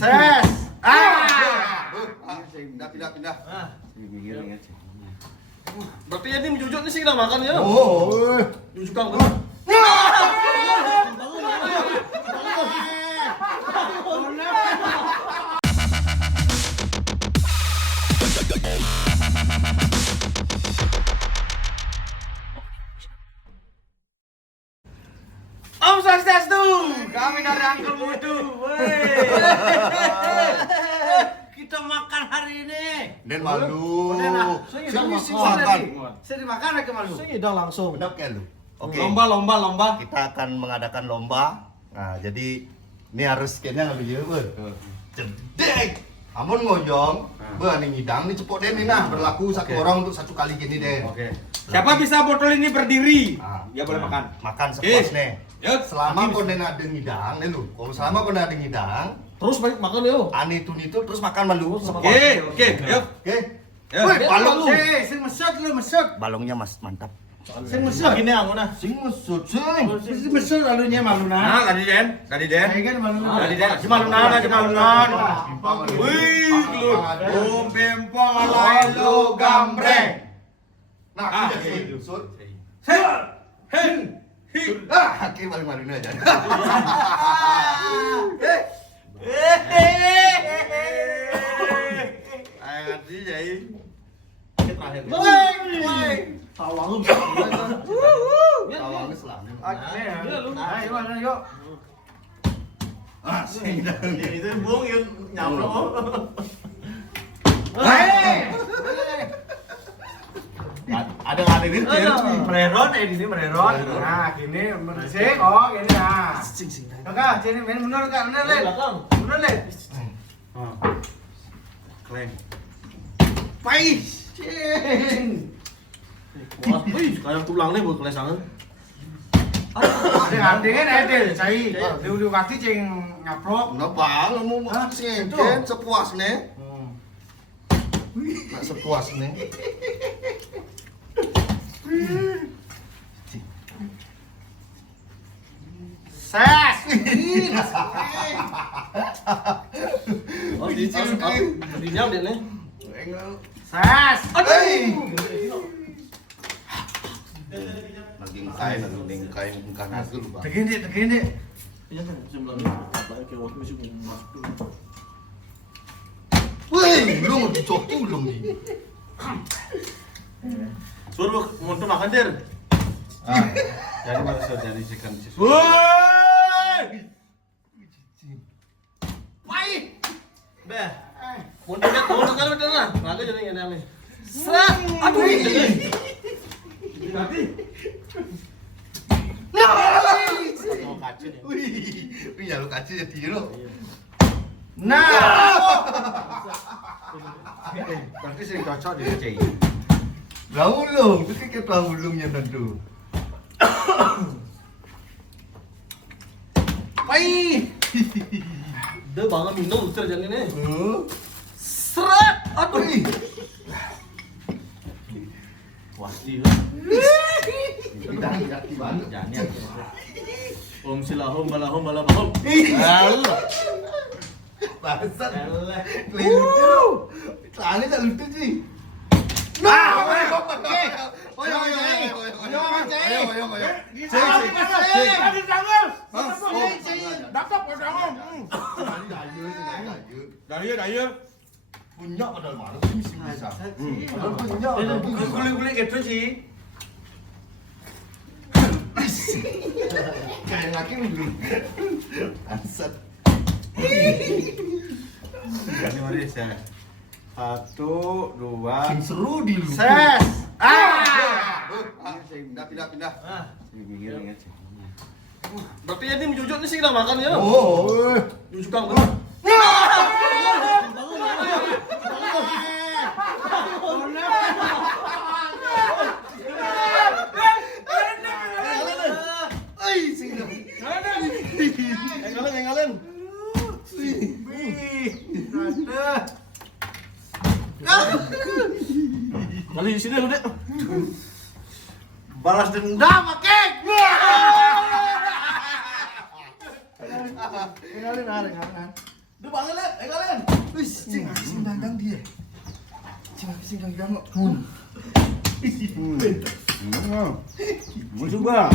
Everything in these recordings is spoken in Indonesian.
Ses. Pindah. Berarti ini menjujut nih sih kita makan ya. Jujut kang. Om Swastiastu, kami dari Uncle Mudu. Kita makan hari ini. Den malu. Saya dimakan lagi malu. Saya udah langsung. Benar kan lu? Oke. Lomba. Kita akan mengadakan lomba. Nah, jadi ini harus kayaknya ngambil dia, Ber. Cedek. Amun ngojong, nih ngidang nih cepot Den nih nah berlaku satu orang untuk satu kali gini Den. Oke. Siapa bisa botol ini berdiri? Nah, Ya boleh makan. Makan sepuasnya. Yuk. Selama kau ada ngidang, nih lu. Kalau selama kau ada ngidang, Terus banyak makan yo. ani itu terus makan malu. Oke. Yuk. Oke. Ya, Woi, dia balong malu. Sing mesut lu mesut. Balongnya Mas, mantap. Sing mesut. Gini aku nah. Sing mesut, sing. Sing mesut lalunya malu Nah, nah. tadi Den. Saya kan malu nah. Tadi Den. Cuma lunan. Wih, lu. Om bempong alai lo gambreng. Nah, kita sud. Hen. Oke, malu-maluin aja. Ayo ngerti jadi. Terakhir. Tawangnya selama. Ayo yuk. Sing Itu bung yang nyaplok. Ada nggak ada ini? Mereron ini mereron. Nah, gini meresik. Oh, gini nah. Oke, sini main bener kan? Bener le. Bener le. Kleng. Pai. Cing. Wah, kayak tulang nih buat kelesangan. Adeng ada cai. Diu kaki cing ngaprok. Kenapa? Kamu mau sih? Kan sepuasnya. Nak sepuasnya. Ses. Oh, dinyal dia nih. Ses. Naging kain muka nasul ba? Tegini. Iya kan, sebelumnya apa kayak waktu masih masuk dulu. Wih, belum dicoki belum nih. Suruh mau makan dir. Jadi mana jadi chicken Woi! Pai! Beh. Mau dekat bener lah. Lalu jadi ngene nih. Serak. Aduh. Nanti. Mau kacin ya. Wih, ya lu kacil ya tiro. Nah. Berarti sering cocok di CI. Ulung, itu kayak ulungnya tentu. Pai! Dia banget minum terjadi nih. Serak. Aduh. Pasti. Kita hati banget. Jangan. Om silahom balahom balabahom. Lalu. Bangsat. Lucu. Tangannya tak lucu sih. Nah, Daya. punya padahal malu sih bisa. Padahal punya. Kulit gitu sih. Kayak laki lu. Bangsat. Ini mari saya. 1, 2. Sing seru di lu. Ses. Pindah. Berarti ini menjujut nih sih kita makan ya. Jujut kang. Engalin. Kali di sini lu dek. Balas dendam, oke? Kenalin. Udah banget lihat, ayo kalian. Wih, cing dangdang dia. Cing dangdang kok. Mau juga.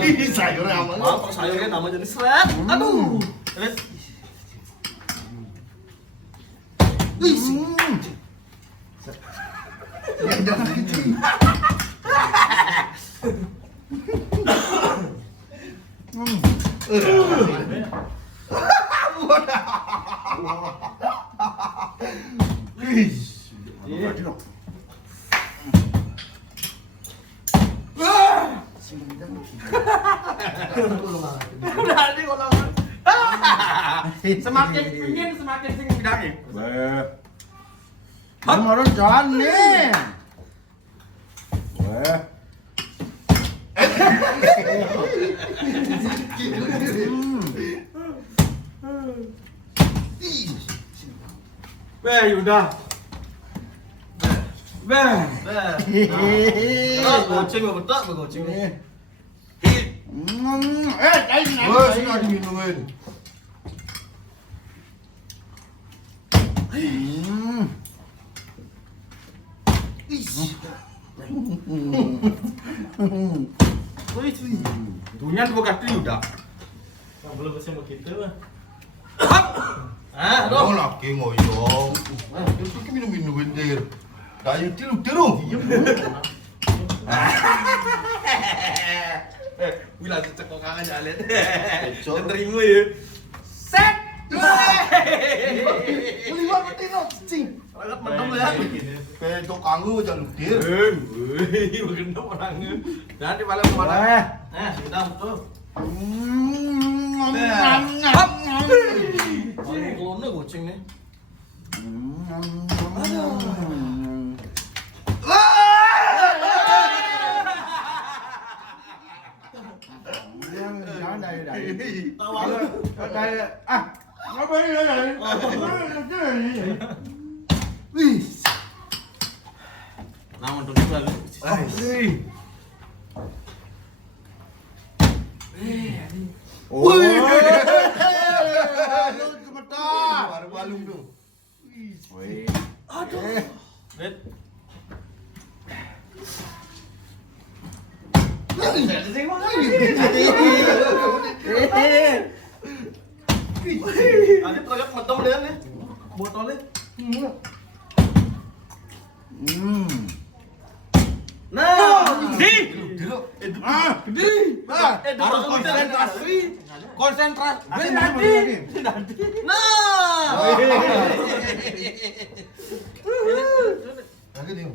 Wih, sayurnya aman. Maaf, sayurnya nama jadi seret. Aduh. Wih, dangdang cing. Semakin pingin semakin sing bidangnya. Kemarin jalan nih. Udah. Goceng betul, goceng. Wah, sudah diminumin. Dunia dua kali udah. Yang belum bisa begitu mah. Aduh, laki ngoyong. Itu minum-minumin dir. Kayu tilu tiru. Bila cekok kangen jalan. Cok. Terima ya. Set. Kelima betina cing. Sangat mantap ya. Pecok kanggo jangan dir. Begitu orangnya. Nanti malam kemana? Nah, sudah betul. Klonnya goceng nih. Jangan dari. Tahu Dari apa ini? Wih. Nah, untuk itu lalu. Wih. Cepetan. Balung tuh. Aduh. Red. Ada proyek metong dia nih. Botolnya. Nah, harus konsentrasi. Konsentrasi. Nanti. Nah. Lagi nih.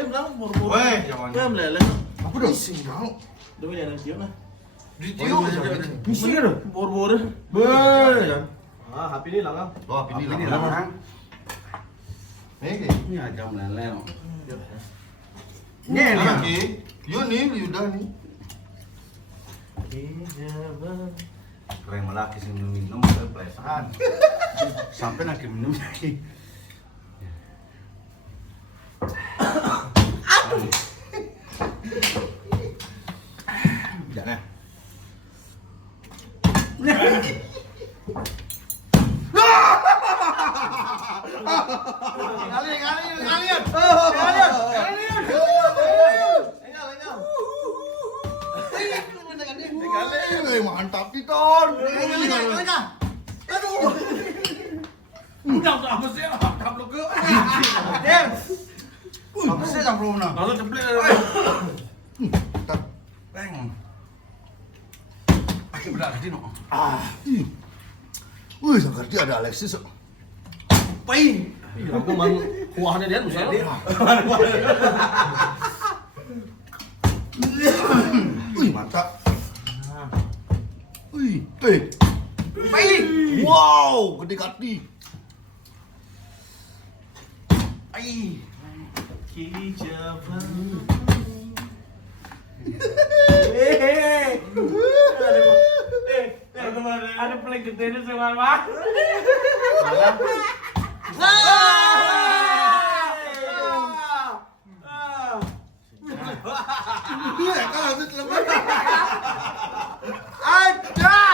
Berapa bor-bor? Weh, jangan. Meleleh. Apa dong? Sing dong. Demi yang nanti lah. Di tiu. Misi kan? Bor-bor. Ber. HP ini langang. Wah, ini Ini lah. lah. Nih. Ini aja meleleh. Ini Lagi. Yo nih, udah nih. Keren malah kisah minum perasaan. Sampai nak minum lagi. Jangan. Mantap Piton. Udah apa sih? Apa lu ke? Apa sih yang belum nak? Lalu cepet. Bang. Aku benar tadi no. Wih, sangat dia ada Alexis. Pai. Iya, aku mang kuahnya dia bisa. Wih, mantap. Wih, wow, gede kati. Ai. Kijaban. Ada paling gede itu sama Mas. Iya, kalau itu lepas. Ada.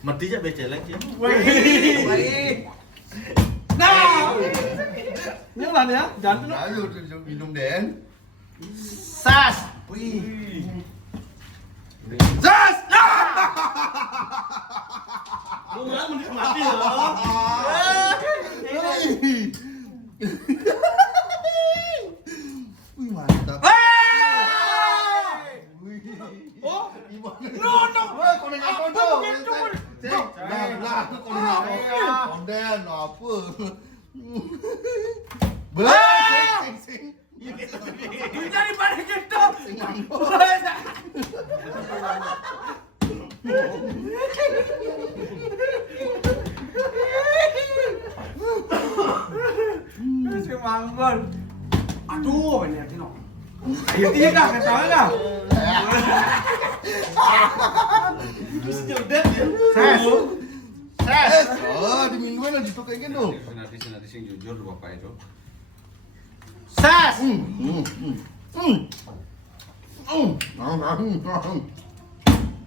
Mati aja becel lagi. Nah. Yang mana ya? Jangan Nah, yuk minum Den. Sas. Zas! Lu nggak menikmati loh. Wih, mantap. Oh, No. Wah, kau nak kondo. Nah, tu kau nak konden apa? Sing. daripada gitu. Si Manggon. Aduh, ini Tino. Ayo dia dah, kata dah. Ses. Oh, diminum lagi tu kayak gitu. Nanti sing jujur bapak itu. Ses.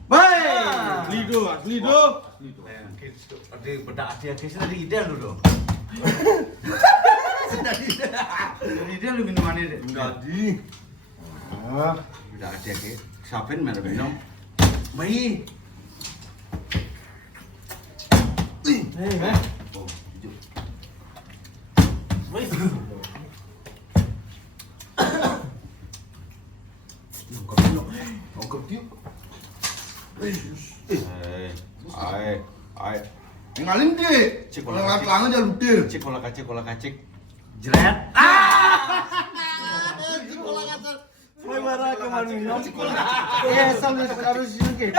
Baik. Lido. Ada bedak dia kisah dari ide dulu. Dari ide lu minum mana deh? Jadi. Udah ada ke. Siapin merek minum. Baik. Oh, hijau. Ongkap dia. Ai. Ngalin dia. Cik, Kalau lang aja lutir. Cik kola kacik. Jret. May marah ka man minum. Eh, sambil harus gitu.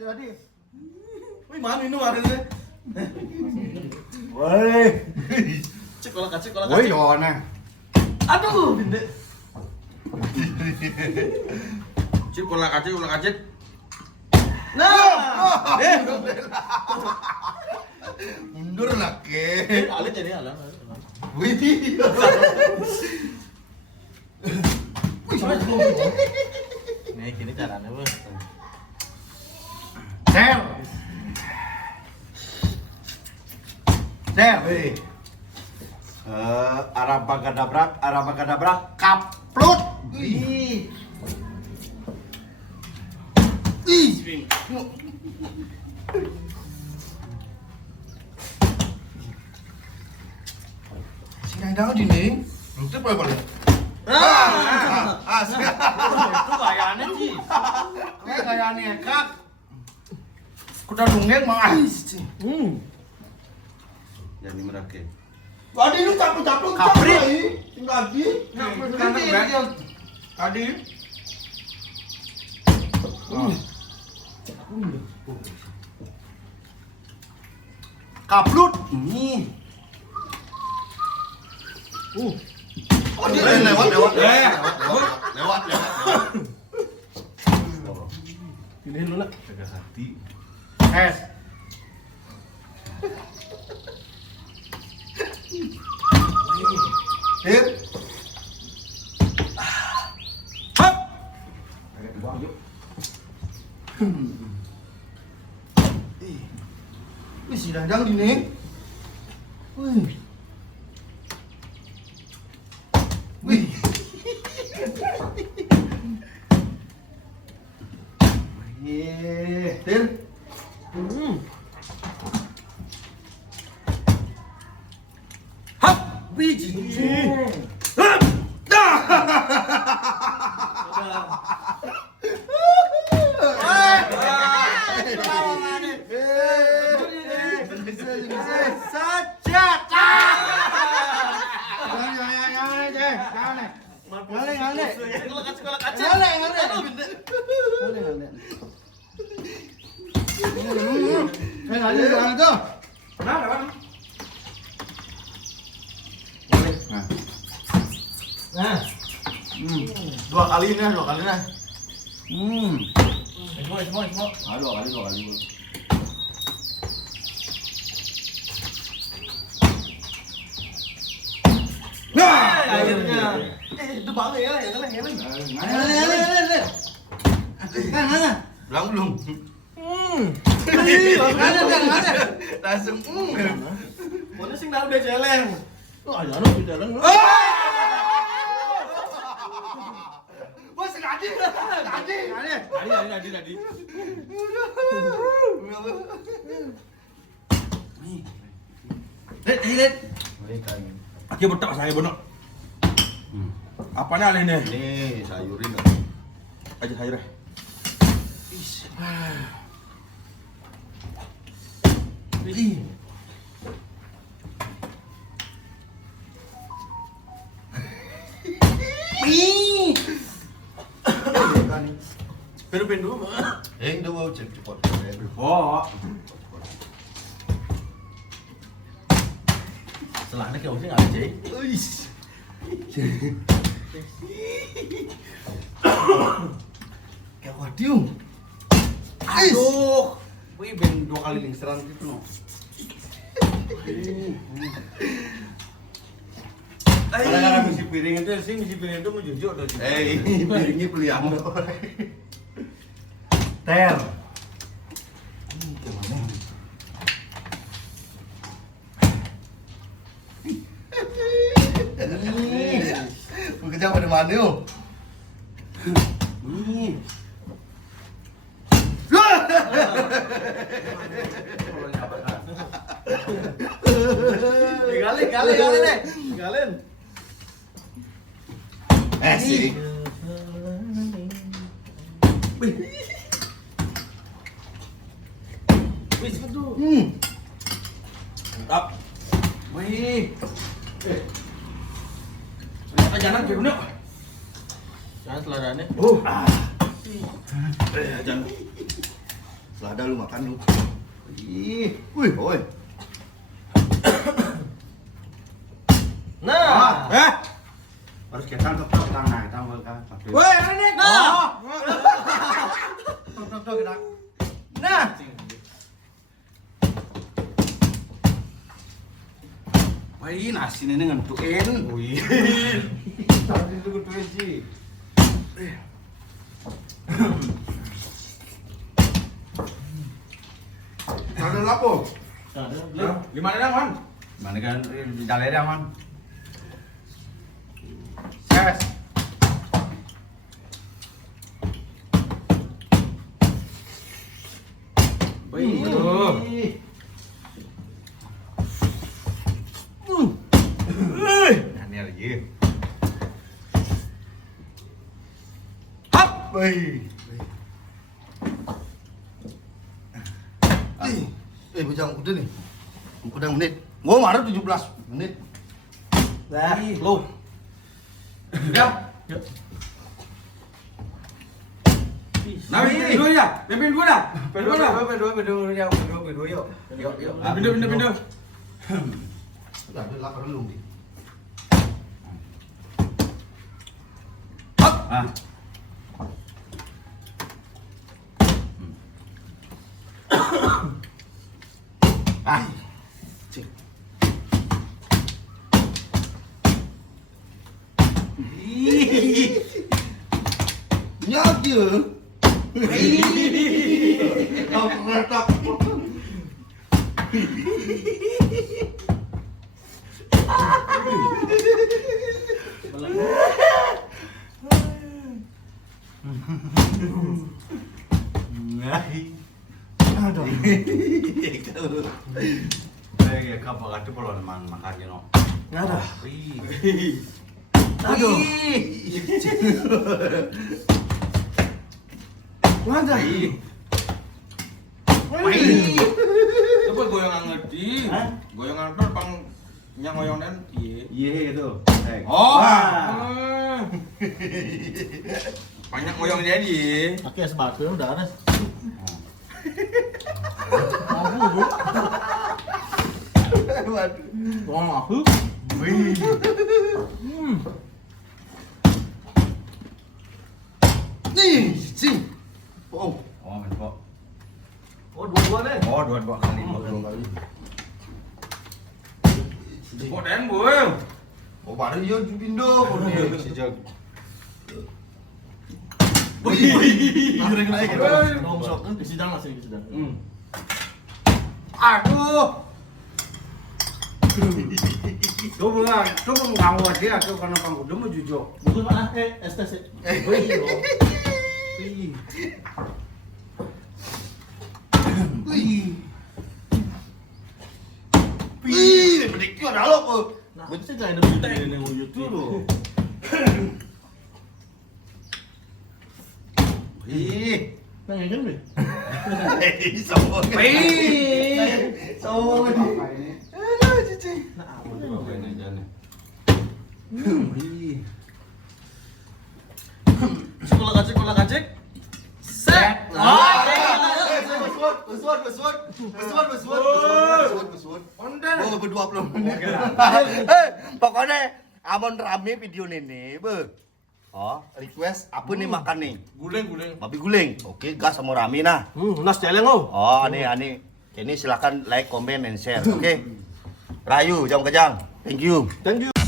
Jadi. Wih, mana minum ada deh. Woi. Cek kola kacik. Woi, Yona. Aduh, binde. Cik kola kacik. Nah. Mundur lah ke. Alin jadi alam. Wih. Nih, gini caranya, Bos. Sel. Wih. Arabagadabrak, Kaplut. Ih. Sini dah di ni. Lutir apa balik? Siap. Itu gayanya sih. Kayak gayanya kak. Kuda dungeng mah. Jadi merake. Tadi lu capek-capek Kaprit. lagi. Tadi. Kaplut. Ini. Oh, dia lewat. Ini lu lah. Jaga hati. Es. Hit. Hap. Wih, si Dadang di ni. Wih. Hit. Hap. Biji. Dua kali nih. Semua. Dua kali. Akhirnya. Itu bang ya. Belum. Langsung. Mana sing nang udah celeng. Oh, ayo di dalam. Bos tadi. Lihat. Aki betok saya betok. Apanya alih nih? Nih, sayurin. Aja sayur. Pen dulu. Udah mau cepet. Oh. Selahnya kayak usah nggak sih? Kayak wadium. Aduh, wih ben 2 kali lingseran gitu no. Kadang-kadang misi piring itu sih, misi piring itu menjujur tuh. Piringnya pilihan. Ter. Bekerja pada mana yuk? Gali deh. Galin. Sih. Wih, aduh. Mantap. Wih. Jangan gimana? Jangan teladannya. Jangan. Selada lu makan lu. Wih, oi. Nah. Harus kita tangkap tangan, tangkap kan. Woi, ini. Tok kita. Nah. Wih, nasi ini ngentuin. Wih. Tadi itu kudu sih. Ada lapo. Ada. Gimana dah, Man? Mana kan jalan dia man. Yes. Wih. Ini lagi. Hap. Wih. Bujang udah nih. Udah menit. Gua marah 17 menit. Lah, Lu. Siap. Nah, pimpin dulu ya. Pimpin dulu dah. Pedua yuk. Yuk. Pindah. Udah lapar belum nih? Ah. Cik. Nyaja. Tak. Aduh. Kapal itu belum makan no. Nada. Wih. Aduh. Mana? Coba goyangan ngerti. Hah? Goyangan apa bang yang goyangan iya. Iya gitu. Oh. Wah. Banyak goyang jadi. Pakai es batu udah ada. Wong aku. Nih, cing. Oh, Oh, menpo. Oh, dua deh. Oh, dua kali. kali. Kok den boy. Oh, baru yo pindo, sejak. Aduh. Coba ngawat dia tuh karena kamu udah mau jujur. Wih, bedik ada lo po. Ih, sombong. Sombong. Aduh, cici. Sekolah kacik. Set. Oh, berdua belum. Pokoknya amon rame video ini, be. Oh, request apa nih makan nih? Guling. Babi guling. Oke, gas sama rame nah. Nas celeng oh. Oh, aneh. Ini silakan like, comment, and share. Oke. Rayu, jam kejang. Thank you. Thank you.